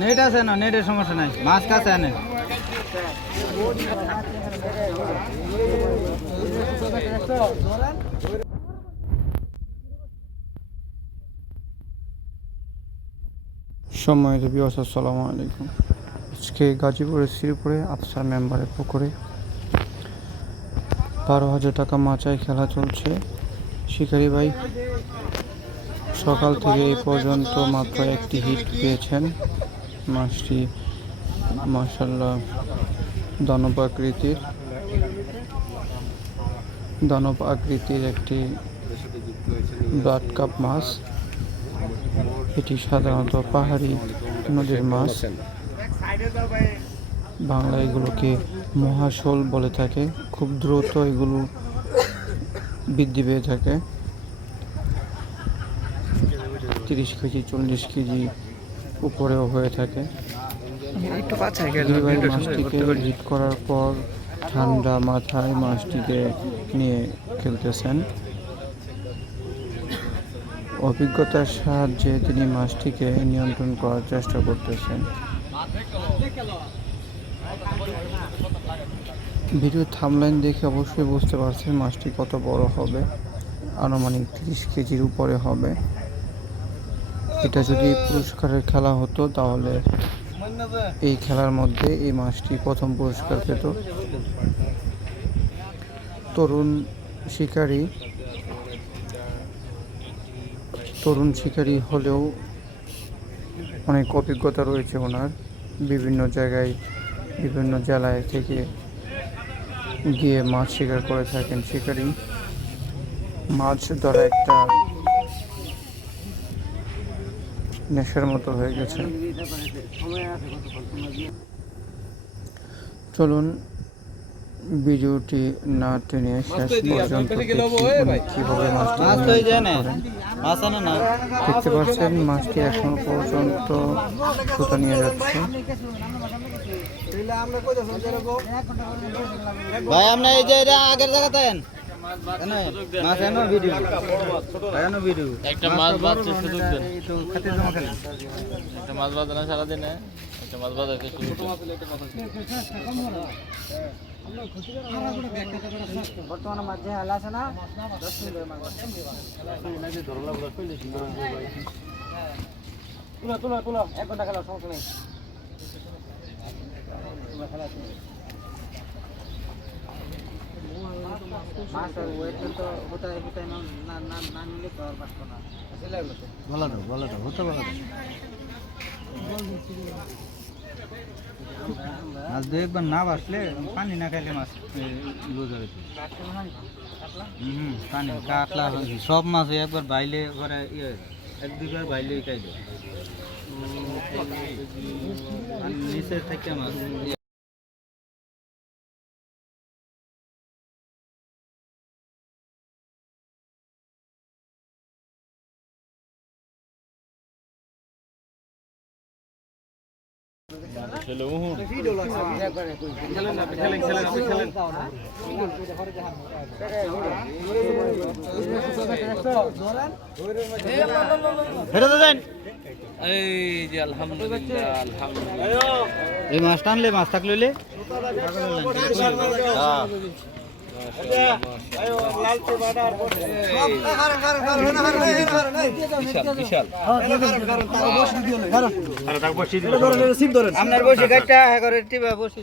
Net আছে না, নেটের সমস্যা নাই, মাছ কাছে আনে। সময় ভিউয়ার্স, আসসালামু আলাইকুম। আজকে গাজীপুরের শ্রীপুরে আফসার মেম্বারের পুকুরে 12,000 টাকা মাচায় খেলা চলছে। শিকারি ভাই সকাল থেকে এই পর্যন্ত মাত্র একটি হিট পেয়েছেন। মাছটি মাশাআল্লাহ দানব আকৃতির একটি ব্লাড কাপ মাছ। এটি সাধারণত পাহাড়ি নদীর মাছ, বাংলা এগুলোকে মহাশোল বলে থাকে। খুব দ্রুত এগুলো বৃদ্ধি পেয়ে থাকে, 30 কেজি 40 কেজি উপরেও হয়ে থাকে। মাছটিকে হিট করার পর ঠান্ডা মাথায় মাছটিকে নিয়ে খেলতেছেন। অভিজ্ঞতার সাহায্যে তিনি মাছটিকে নিয়ন্ত্রণ করার চেষ্টা করতেছেন। ভিডিও থামলাইন দেখে অবশ্যই বুঝতে পারছেন মাছটি কত বড় হবে, আনুমানিক 30 কেজির উপরে হবে। এটা যদি পুরস্কারের খেলা হতো তাহলে এই খেলার মধ্যে এই মাছটি প্রথম পুরস্কার পেত। তরুণ শিকারী হলেও অনেক অভিজ্ঞতা রয়েছে ওনার। বিভিন্ন জায়গায় বিভিন্ন জেলায় থেকে গিয়ে মাছ শিকার করে থাকেন শিকারী। মাছ ধরা একটা নেশার মতো হয়ে গেছে। চলুন ভিডিওটি না টেনে শেষ পর্যন্ত কিভাবে মাছটি দেখতে পাচ্ছেন। মাছটি এখনো পর্যন্ত সুতা নিয়ে যাচ্ছে। ভাই আপনি এই যে আগের জায়গাতে মাছ এনো ভিডিও একটা মাছ বাঁধছে সুযোগ দেন। একটা মাছ বাঁধে না সারাদিনে, একটা মাছ বাঁধাতে সুযোগ দেন। বর্তমানে মাছ যে হাল আছে না, তুলো 1 ঘন্টা খেলা সমস্যা নেই। মাছের ওয়েট তো হতে না নিলে তো আর বাঁচতো না। ভালো হতে ভালো। মাছ একবার না বাসলে পানি না খাইলে মাছ লুজ হবে। পানি কাতলা সব মাছ একবার বাইলে করে 1-2 বার বাইলে খাই দেয় নিচে থেকে মাছ। এই মাছ টানলে মাছ থাকলে আপনার বসে গাড়িটা বসে